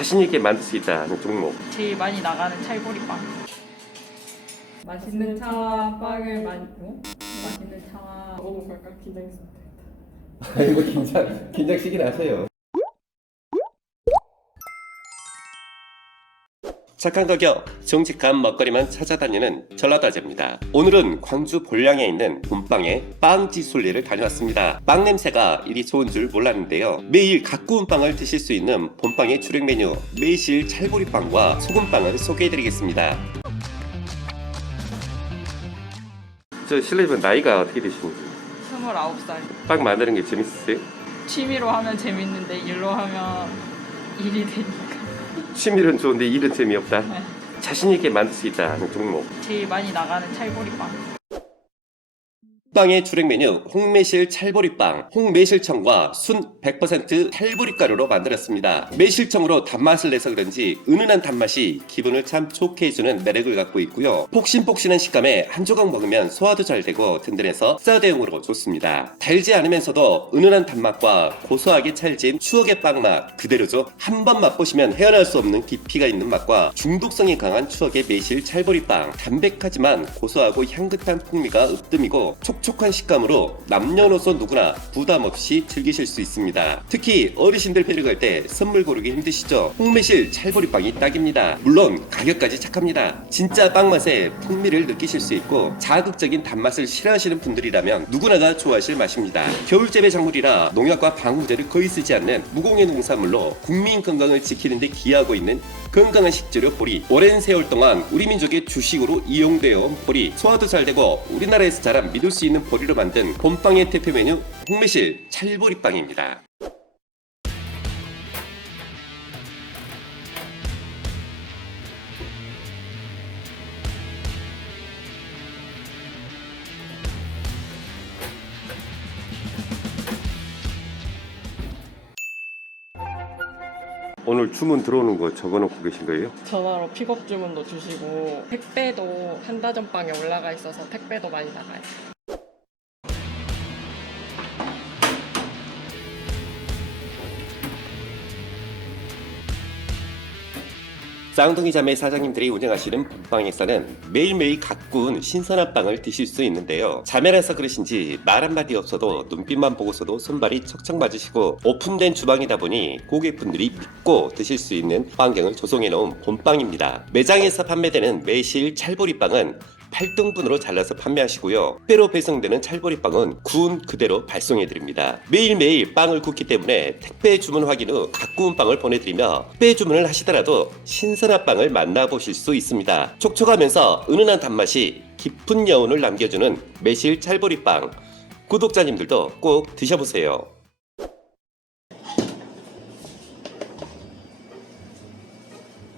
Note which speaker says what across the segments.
Speaker 1: 자신 있게 만들 수 있다는 종목.
Speaker 2: 제일 많이 나가는 찰보리빵. 맛있는 차와 빵을 많이 어? 맛있는 차와 갈까 긴장했습니다.
Speaker 1: 아이고 긴장 긴장시긴 하세요. 착한 가격, 정직한 먹거리만 찾아다니는 전라도 아재입니다. 오늘은 광주 본량에 있는 본빵의 빵지술리를 다녀왔습니다. 빵 냄새가 이리 좋은 줄 몰랐는데요. 매일 갓 구운 빵을 드실 수 있는 본빵의 주력 메뉴 매실 찰보리빵과 소금빵을 소개해드리겠습니다. 저 실례지만 나이가 어떻게 되시는지
Speaker 2: 29살.
Speaker 1: 빵 만드는 게 재밌으세요?
Speaker 2: 취미로 하면 재밌는데 일로 하면 일이 되니까.
Speaker 1: 취미는 좋은데 일은 재미없다.
Speaker 2: 네.
Speaker 1: 자신 있게 만들 수 있다는 종목.
Speaker 2: 제일 많이 나가는 찰보리빵.
Speaker 1: 빵의 주력 메뉴 홍매실 찰보리빵. 홍매실청과 순 100% 찰보리 가루로 만들었습니다. 매실청으로 단맛을 내서 그런지 은은한 단맛이 기분을 참 좋게 해주는 매력을 갖고 있고요. 폭신폭신한 식감에 한 조각 먹으면 소화도 잘 되고 든든해서 샐러드용으로 좋습니다. 달지 않으면서도 은은한 단맛과 고소하게 찰진 추억의 빵맛 그대로죠. 한 번 맛보시면 헤어날 수 없는 깊이가 있는 맛과 중독성이 강한 추억의 매실 찰보리빵. 담백하지만 고소하고 향긋한 풍미가 으뜸이고 촉 촉한 식감으로 남녀노소 누구나 부담 없이 즐기실 수 있습니다. 특히 어르신들 뵈러 갈때 선물 고르기 힘드시죠? 홍매실 찰보리빵이 딱입니다. 물론 가격까지 착합니다. 진짜 빵 맛의 풍미를 느끼실 수 있고 자극적인 단맛을 싫어하시는 분들이라면 누구나가 좋아하실 맛입니다. 겨울재배 작물이라 농약과 방부제를 거의 쓰지 않는 무공해 농산물로 국민 건강을 지키는 데 기여하고 있는 건강한 식재료 보리. 오랜 세월 동안 우리 민족의 주식으로 이용되어 온 보리. 소화도 잘 되고 우리나라에서 자란 믿을 수 있는 보리로 만든 봄빵의 대표 메뉴 홍매실 찰보리빵입니다. 오늘 주문 들어오는 거 적어놓고 계신 거예요?
Speaker 3: 전화로 픽업 주문도 주시고 택배도 한다전 빵에 올라가 있어서 택배도 많이 나가요.
Speaker 1: 쌍둥이 자매 사장님들이 운영하시는 본빵에서는 매일매일 가꾼 신선한 빵을 드실 수 있는데요. 자매라서 그러신지 말 한마디 없어도 눈빛만 보고서도 손발이 척척 맞으시고 오픈된 주방이다 보니 고객분들이 믿고 드실 수 있는 환경을 조성해 놓은 본빵입니다. 매장에서 판매되는 매실 찰보리빵은 8등분으로 잘라서 판매하시고요. 때로 배송되는 찰보리빵은 구운 그대로 발송해드립니다. 매일매일 빵을 굽기 때문에 택배 주문 확인 후 가꾸운 빵을 보내드리며 택배 주문을 하시더라도 신선한 빵을 만나보실 수 있습니다. 촉촉하면서 은은한 단맛이 깊은 여운을 남겨주는 매실 찰보리빵. 구독자님들도 꼭 드셔보세요.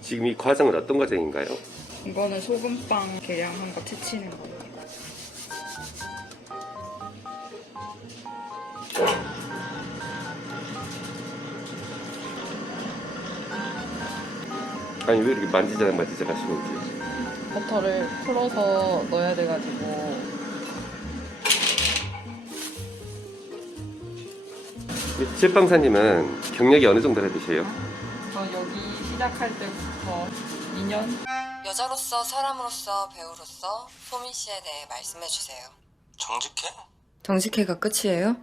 Speaker 1: 지금 이 과정은 어떤 과정인가요?
Speaker 2: 이거는 소금빵 계량한 거 채치는 거예요.
Speaker 1: 아니 왜 이렇게 만지작 만지작 하시는지
Speaker 3: 버터를 풀어서 넣어야 돼가지고
Speaker 1: 제빵사님은 경력이 어느 정도 되시요
Speaker 2: 저 여기 시작할 때부터 2년?
Speaker 4: 여자로서 사람으로서 배우로서 소민 씨에 대해 말씀해 주세요.
Speaker 5: 정직해?
Speaker 4: 정직해가 끝이에요?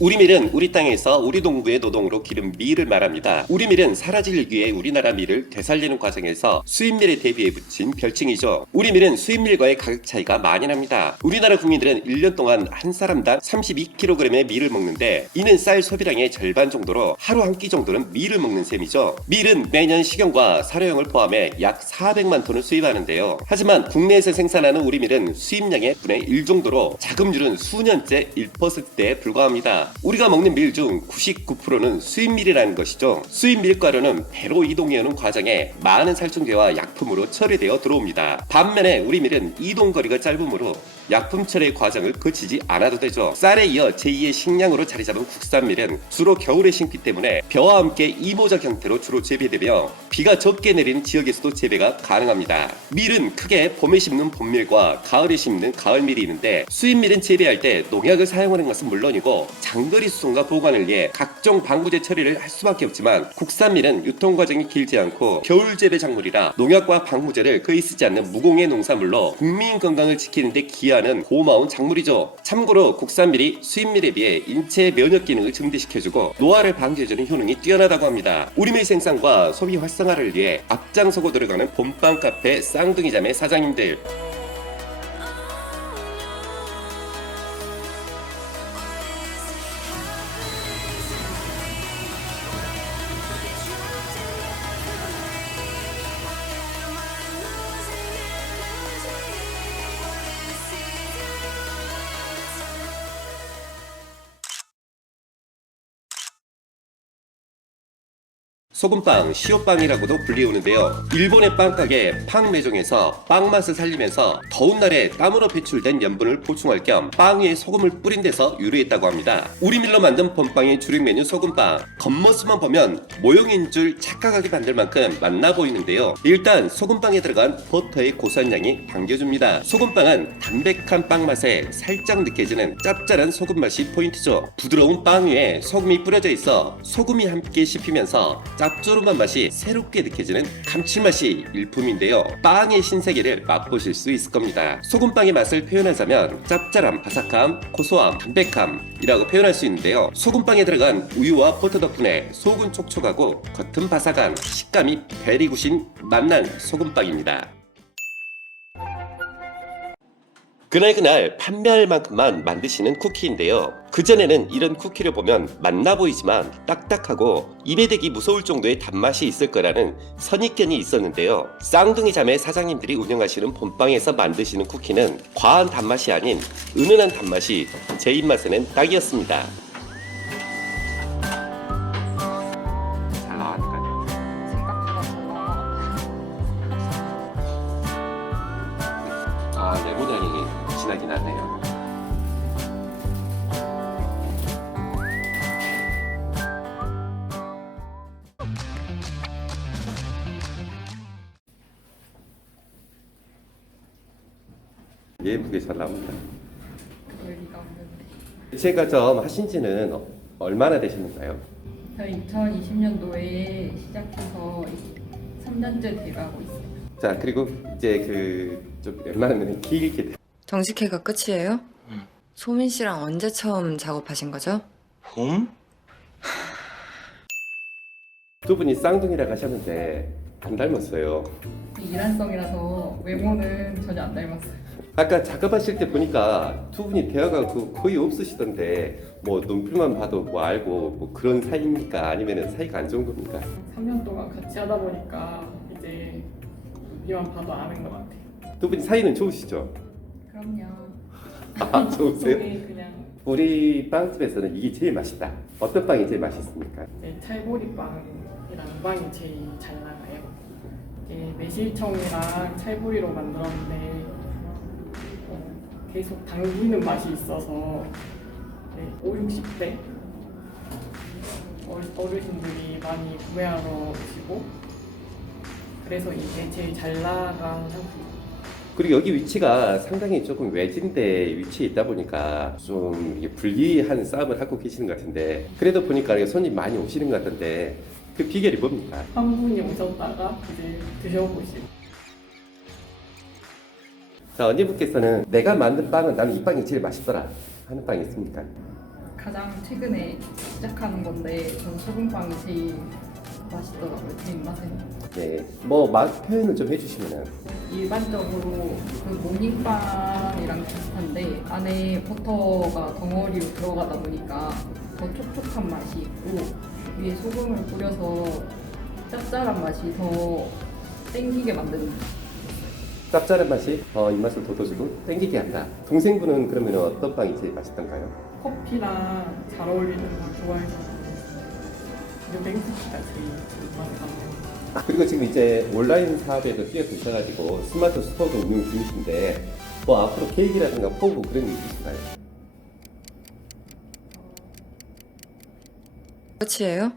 Speaker 1: 우리밀은 우리 땅에서 우리 동부의 노동으로 기른 밀을 말합니다. 우리밀은 사라질 위해 우리나라 밀을 되살리는 과정에서 수입밀에 대비해 붙인 별칭이죠. 우리밀은 수입밀과의 가격 차이가 많이 납니다. 우리나라 국민들은 1년 동안 한 사람당 32kg의 밀을 먹는데 이는 쌀 소비량의 절반 정도로 하루 한 끼 정도는 밀을 먹는 셈이죠. 밀은 매년 식용과 사료용을 포함해 약 400만 톤을 수입하는데요. 하지만 국내에서 생산하는 우리밀은 수입량의 분의 1 정도로 자금률은 수년째 1%대에 불과합니다. 우리가 먹는 밀 중 99%는 수입밀이라는 것이죠. 수입 밀가루는 배로 이동해오는 과정에 많은 살충제와 약품으로 처리되어 들어옵니다. 반면에 우리 밀은 이동 거리가 짧으므로 약품 처리 과정을 거치지 않아도 되죠. 쌀에 이어 제2의 식량으로 자리 잡은 국산밀은 주로 겨울에 심기 때문에 벼와 함께 이모작 형태로 주로 재배되며 비가 적게 내리는 지역에서도 재배가 가능합니다. 밀은 크게 봄에 심는 봄밀과 가을에 심는 가을밀이 있는데 수입밀은 재배할 때 농약을 사용하는 것은 물론이고 장거리 수송과 보관을 위해 각종 방부제 처리를 할 수밖에 없지만 국산밀은 유통 과정이 길지 않고 겨울 재배 작물이라 농약과 방부제를 거의 쓰지 않는 무공해 농산물로 국민 건강을 지키는 데 기여 하는 고마운 작물이죠. 참고로 국산밀이 수입밀에 비해 인체 면역 기능을 증대시켜주고 노화를 방지해주는 효능이 뛰어나다고 합니다. 우리밀 생산과 소비 활성화를 위해 앞장서고 들어가는 봄빵 카페 쌍둥이 자매 사장님들 소금빵, 시오빵이라고도 불리우는데요. 일본의 빵가게 팡 매종에서 빵 맛을 살리면서 더운 날에 땀으로 배출된 염분을 보충할 겸 빵 위에 소금을 뿌린 데서 유래했다고 합니다. 우리 밀로 만든 봄빵의 주력 메뉴 소금빵. 겉모습만 보면 모형인 줄 착각하게 만들 만큼 맛나 보이는데요. 일단 소금빵에 들어간 버터의 고소한 향이 당겨줍니다. 소금빵은 담백한 빵 맛에 살짝 느껴지는 짭짤한 소금 맛이 포인트죠. 부드러운 빵 위에 소금이 뿌려져 있어 소금이 함께 씹히면서 짭조름한 맛이 새롭게 느껴지는 감칠맛이 일품인데요. 빵의 신세계를 맛보실 수 있을 겁니다. 소금빵의 맛을 표현하자면 짭짤함, 바삭함, 고소함, 담백함이라고 표현할 수 있는데요. 소금빵에 들어간 우유와 버터 덕분에 속은 촉촉하고 겉은 바삭한 식감이 베리굿인 맛난 소금빵입니다. 그날 그날 판매할 만큼만 만드시는 쿠키인데요. 그전에는 이런 쿠키를 보면 맛나 보이지만 딱딱하고 입에 대기 무서울 정도의 단맛이 있을 거라는 선입견이 있었는데요. 쌍둥이 자매 사장님들이 운영하시는 본빵에서 만드시는 쿠키는 과한 단맛이 아닌 은은한 단맛이 제 입맛에는 딱이었습니다. 예쁘게 잘 나옵니다.
Speaker 2: 그럴 리가 없는데.
Speaker 1: 제가 점 하신 지는 어- 얼마나 되셨는가요?
Speaker 2: 저희 2020년도에 시작해서 3년째 돼가고 있어요.
Speaker 1: 자, 그리고 이제 그좀 웬만하면 길게
Speaker 4: 정식회가 끝이에요? 소민 씨랑 언제 처음 작업하신 거죠?
Speaker 5: 봄?
Speaker 1: 두 분이 쌍둥이라고 하셨는데 안 닮았어요.
Speaker 2: 일란성이라서 외모는 전혀 안 닮았어요.
Speaker 1: 아까 작업하실 때 보니까 두 분이 대화가 그 거의 없으시던데 뭐 눈빛만 봐도 뭐 알고 뭐 그런 사이입니까? 아니면 사이가 안 좋은 겁니까?
Speaker 2: 3년 동안 같이 하다 보니까 이제 이만 봐도 아는 것 같아요.
Speaker 1: 두 분이 사이는 좋으시죠?
Speaker 2: 그럼요.
Speaker 1: 아 좋으세요?
Speaker 2: 우리 그냥
Speaker 1: 우리 빵집에서는 이게 제일 맛있다. 어떤 빵이 제일 맛있습니까?
Speaker 2: 이제 찰보리빵이라는 빵이 제일 잘 나가요. 이게 매실청이랑 찰보리로 만들었는데 어, 계속 당기는 맛이 있어서 네, 5, 60대 어르신들이 많이 구매하러 오시고 그래서 이게 제일 잘 나간 상품.
Speaker 1: 그리고 여기 위치가 상당히 조금 외진데 위치에 있다 보니까 좀 이게 불리한 싸움을 하고 계시는 것 같은데 그래도 보니까 손님 많이 오시는 것 같은데 그 비결이 뭡니까?
Speaker 2: 한 분이 오셨다가 이제 드셔보시고
Speaker 1: 자 언니분께서는 내가 만든 빵은 나는 이 빵이 제일 맛있더라 하는 빵이 있습니까?
Speaker 2: 가장 최근에 시작하는 건데 전 소금빵이 제일 맛있더라고요. 제 입맛에는.
Speaker 1: 네, 뭐 맛 표현을 좀 해주시면은
Speaker 2: 일반적으로 그 모닝빵이랑 비슷한데 안에 버터가 덩어리로 들어가다 보니까 더 촉촉한 맛이 있고 위에 소금을 뿌려서 짭짤한 맛이 더 땡기게 만드는
Speaker 1: 짭짤한 맛이 어, 입맛을 돋워주고 땡기게 한다. 동생분은 그러면 어떤 빵이 제일 맛있던가요?
Speaker 2: 커피랑 잘 어울리는 걸 좋아해서 유뱅스키가 제일 입맛에 맞는
Speaker 1: 그리고 지금 이제 온라인 사업에도 뛰어드셔가지고 스마트 스토어도 운영 중이신데 뭐 앞으로 계획이라든가 포부 그런 게 있으신가요?
Speaker 4: 끝이에요?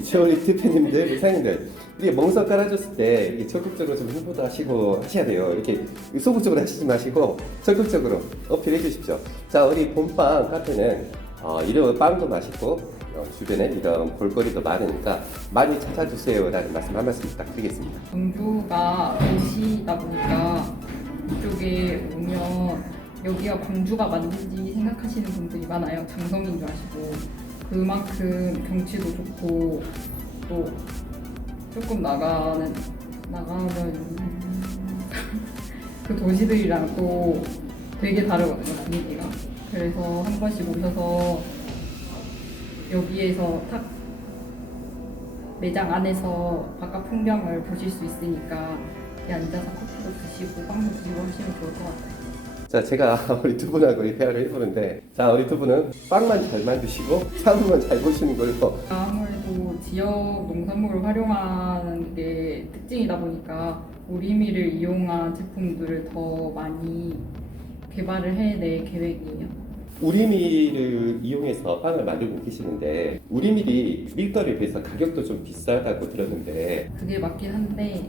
Speaker 1: 이제 우리 대표님들, 이사님들 이게 멍석 깔아줬을 때 이게 적극적으로 좀 홍보도 하시고 하셔야 돼요. 이렇게 소극적으로 하시지 마시고 적극적으로 어필해 주십시오. 자, 우리 봄빵 카페는 어, 이런 빵도 맛있고 어, 주변에 이런 볼거리도 많으니까 많이 찾아주세요라는 말씀 한 말씀 부탁드리겠습니다.
Speaker 2: 광주가 도시다 보니까 이쪽에 오면 여기가 광주가 맞는지 생각하시는 분들이 많아요. 장성인 줄 아시고 그만큼 경치도 좋고 또 조금 나가는 나가면 그 도시들이랑 또 되게 다르거든요 분위기가. 그래서 한 번씩 오셔서 여기에서 탁 매장 안에서 바깥 풍경을 보실 수 있으니까 앉아서 커피도 드시고 빵도 드시고 하시면 좋을 것 같아요.
Speaker 1: 자, 제가 우리 두 분하고 이 대화를 해보는데, 자, 우리 두 분은 빵만 잘 만드시고 사업만 잘 보시는 걸로
Speaker 2: 아무래도 지역 농산물을 활용하는 게 특징이다 보니까 우리미를 이용한 제품들을 더 많이 개발을 해낼 계획이에요.
Speaker 1: 우리밀을 이용해서 빵을 만들고 계시는데 우리밀이 밀가루에 비해서 가격도 좀 비싸다고 들었는데
Speaker 2: 그게 맞긴 한데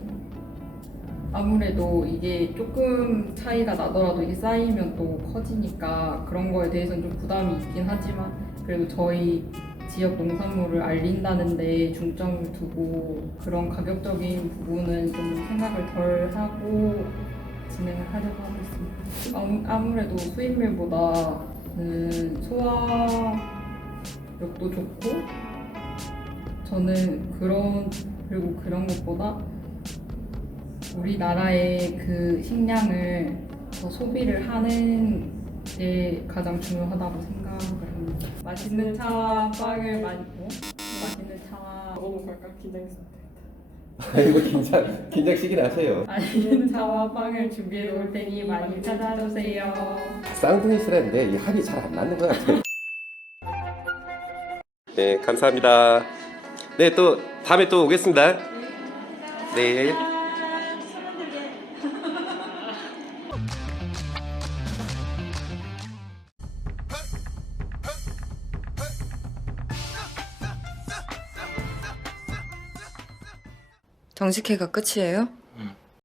Speaker 2: 아무래도 이게 조금 차이가 나더라도 이게 쌓이면 또 커지니까 그런 거에 대해서는 좀 부담이 있긴 하지만 그래도 저희 지역 농산물을 알린다는 데 중점을 두고 그런 가격적인 부분은 좀 생각을 덜 하고 진행을 하려고 하고 있습니다. 아무- 아무래도 수입밀보다는 소화력도 좋고 저는 그런 그리고 그런 것보다 우리나라의 그 식량을 더 소비를 하는 게 가장 중요하다고 생각을 합니다. 맛있는 차와 빵을 많이 어? 맛있는 차와
Speaker 3: 너무 약간 긴장했어.
Speaker 1: 아이고 긴장 긴장시긴 하세요.
Speaker 2: 맛있는 차와 빵을 준비해 놓을 테니 많이 찾아주세요.
Speaker 1: 쌍둥이시라는데 이 합이 잘 안 맞는 것 같아요. 네 감사합니다. 네 또 다음에 또 오겠습니다. 네.
Speaker 4: 정식회가 끝이에요?